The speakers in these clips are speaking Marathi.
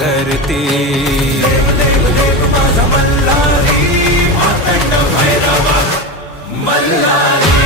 धरती. देव देव देव माझा मल्हारी, मातंड भैरवा मल्हारी.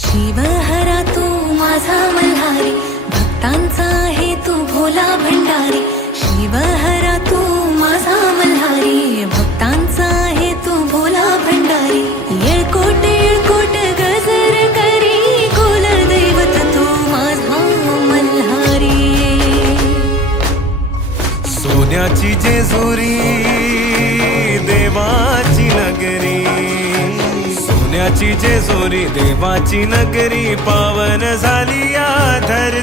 शिवहरा तू माझा मल्हारी, भक्तांचा आहे तू भोला भंडारी. शिवहरा तू माझा मल्हारी, भक्तांचा आहे तू भोला भंडारी. येळकोट येळकोट गजर करी, कुलदैवत तू माझा मल्हारी. सोन्याची जेजुरी देवाची नगरी, सोन्याची जेजुरी देवाची नगरी, पावन झाली या धरती.